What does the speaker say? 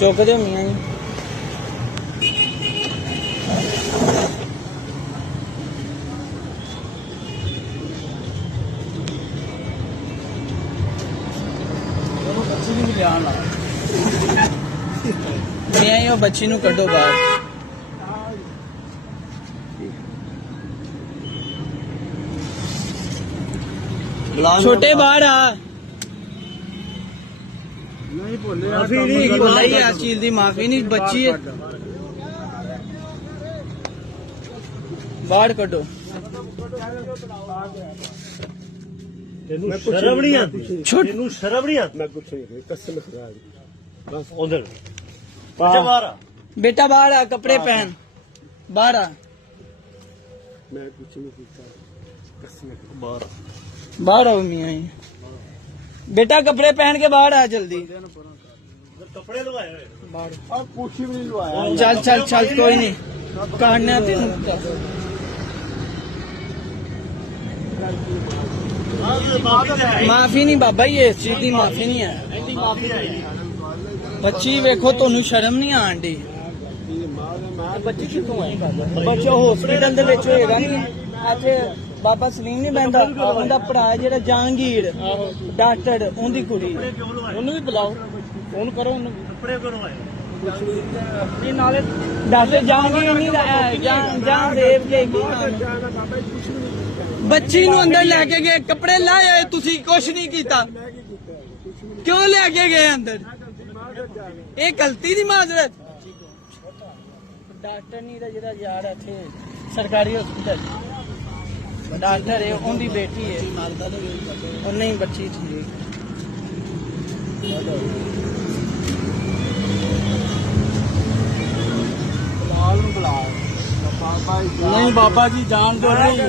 चुक दो मियाँ जी। मियाँ जी बच्ची नूं कड्डो बाहर। छोटे बाहर आ। माफी नहीं, इस चीज की माफी नहीं, बच्ची है। बाहर कड्डो। शर्म नहीं आती, शर्म नहीं आती। मैं कुछ नहीं कसम खुदा दी। बस उधर बाहर आ। बेटा बाहर आ, कपड़े पहन, बाहर आ। मैं कुछ नहीं किया कसम बाहर आ। बाहर आओ मियाँ जी। बेटा कपड़े पहन के बाहर आ जल्दी। कपड़े लगाए अब कुछ भी नहीं लुआया। चल चल चल, कोई नहीं, काटने तेन। माफी नहीं बाबा, ये इस चीज की माफी नहीं है। बच्ची वेखो, ਤੁਹਾਨੂੰ शर्म नहीं आन दी। बच्ची कितों है? बच्चा हॉस्पिटल ਦੇ ਵਿੱਚ ਹੋਏਗਾ ਨਹੀਂ। ਇੱਥੇ ਬਾਬਾ ਸਲੀਮ ਨਹੀਂ ਬੈਂਦਾ, ਉਹਦਾ ਭਰਾ ਜਿਹੜਾ ਜਹਾਂਗੀਰ ਡਾਕਟਰ, ਉਹਦੀ ਕੁੜੀ, ਉਹਨੂੰ ਵੀ ਬੁਲਾਓ, ਫੋਨ ਕਰੋ ਉਹਨੂੰ। कपड़े क्यों लगाए? ਇਹ ਨਾਲੇ ਡਾਕਟਰ ਜਹਾਂਗੀਰ ਨਹੀਂ, ਜਹਾਂदेव के ਕੀ ਨਾਮ ਹੈ? ਬੱਚੀ ਨੂੰ ਅੰਦਰ ਲੈ ਕੇ ਗਏ, ਕੱਪੜੇ ਲਾਏ ਹੋਏ, ਤੁਸੀਂ ਕੁਛ ਨਹੀਂ ਕੀਤਾ। ਕਿਉਂ ਲੈ ਕੇ ਗਏ ਅੰਦਰ? ਇਹ ਗਲਤੀ ਦੀ ਮਾਜ਼ਰਤ। ਡਾਕਟਰ ਨਹੀਂ ਦਾ ਜਿਹੜਾ ਯਾਰ ਇੱਥੇ ਸਰਕਾਰੀ ਹਸਪੀਟਲ ਡਾਕਟਰ ਹੈ, ਉਹਦੀ ਬੇਟੀ ਹੈ। ਉਹ ਨਹੀਂ, ਬੱਚੀ ਠੀਕ। बुला नहीं बाबा जी, जान दो नहीं।